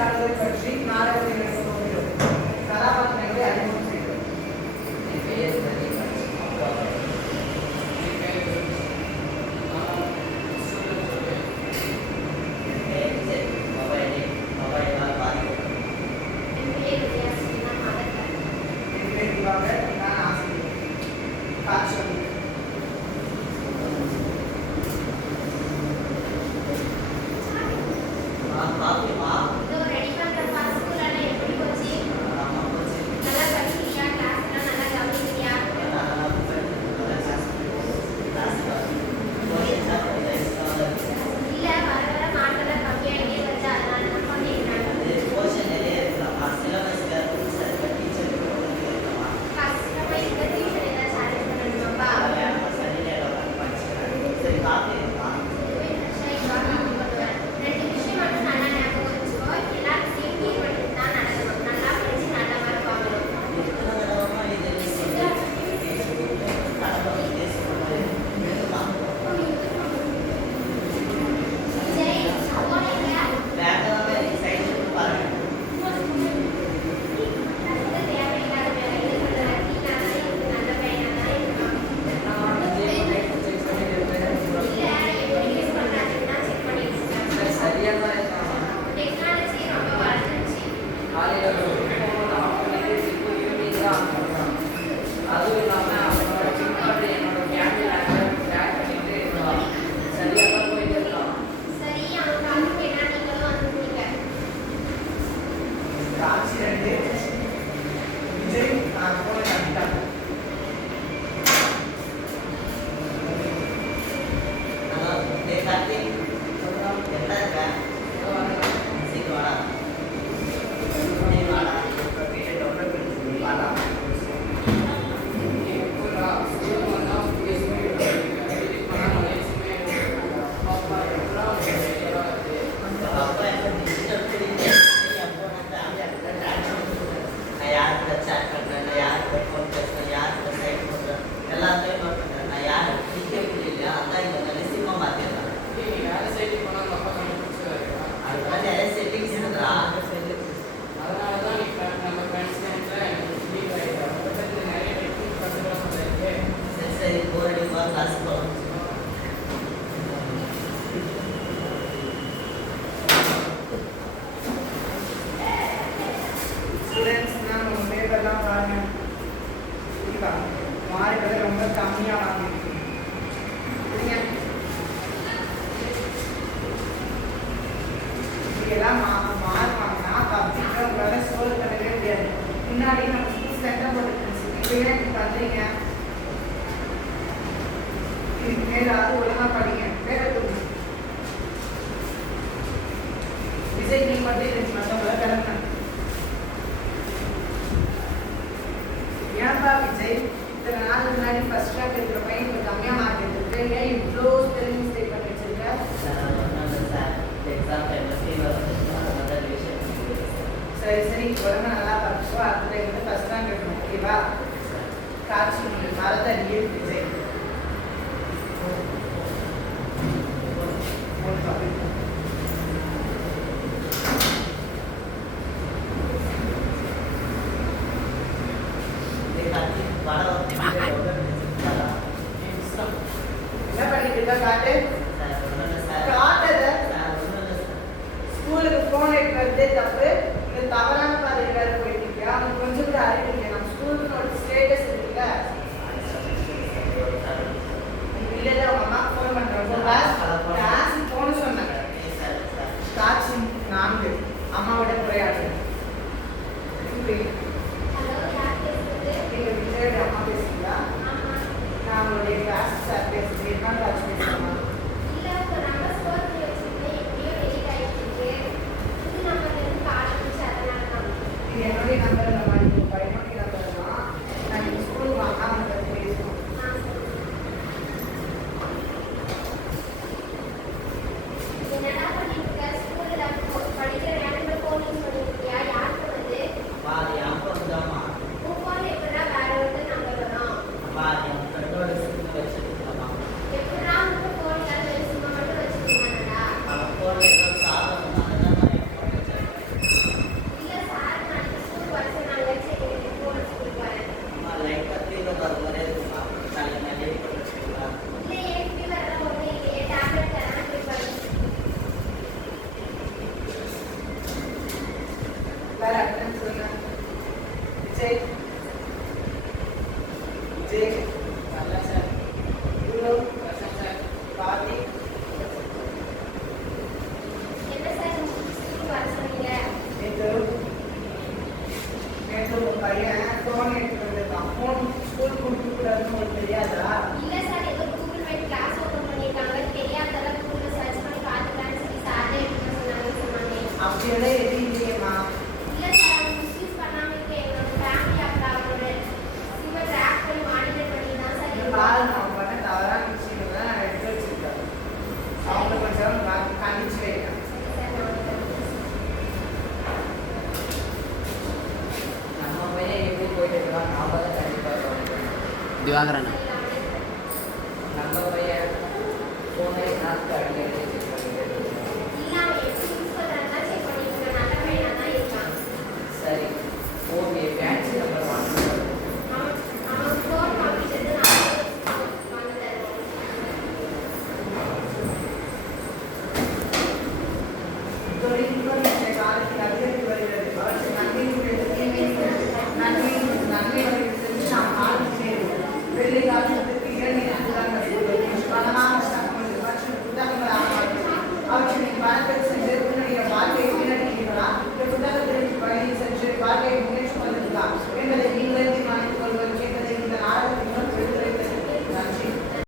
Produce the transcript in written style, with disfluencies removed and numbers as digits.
சார்ந்ததை பற்றி நாடகத்தை நடத்த போகிறோம். கதாபாத்திரங்களை அறிமுகம் செய்கிறோம். நான் ஆசிரியர். காட்சி ரொம்ப கம்மியா வாங்கிருக்கீங்க. இதெல்லாம் மாறுவாங்கன்னா பப்ளிக்கா உங்களால சோல் பண்ணவே முடியாது. முன்னாடி நம்ம ஸ்கூல் சென்டர் போட்டுருந்துச்சு. இப்போ ஏன் பண்றீங்க? இதுக்கு மேலாவது ஒழுங்கா படிங்க. வேற எதுவும் விஜய் நீ மட்டும் இருக்கு மற்றவங்கள கிளம்புங்க. ஏன்பா விஜய் இத்தனை நாள் முன்னாடி ஃபர்ஸ்ட் ரேங்க் இருக்கிற பையன் இப்போ கம்மியாக மார்க் எடுத்துருக்கு, ஏன் இவ்வளோ ஸ்பெல்லிங் மிஸ்டேக் பண்ணி வச்சிருக்க? சரி சரி உடனே நல்லா படிச்சோ, அடுத்த டைம் வந்து ஃபர்ஸ்ட் ரேங்க் எடுக்கணும். ஓகேவா? காட்சி மரதடியில் விஜய். என்ன பண்ணிட்டு இருக்க? காட்டு காட்டுத. ஸ்கூலுக்கு போன் எடுக்கிறதே தப்பு. இது தவறான பாதையில் வேற போயிட்டு இருக்கியா? அவனுக்கு கொஞ்சம் கூட அறிவிங்க. நம்ம ஸ்கூலுக்கு ஒரு ஸ்டேட்டஸ் இருக்குல்ல. இல்ல அவங்க அம்மாக்கு போன் பண்றோம். கிளாஸுக்கு போன சொன்னாங்க. காட்சி 4 அம்மாவோட உரையாடு. நீங்க விஜயோட அம்மா பேசுறீங்களா? நான் உங்களுடைய கிளாஸ் சார் பேசுறேன். என்ன கிளாஸ் பேசுறேன்? என்னுடைய நம்பர் இந்த மாதிரி பயனுடைய நம்பர் தான். நாம் தான் கண்டிப்பாக திவாகரண்ணா நம்ம பையன் ஃபோனை நாக்கு அடிக்கடி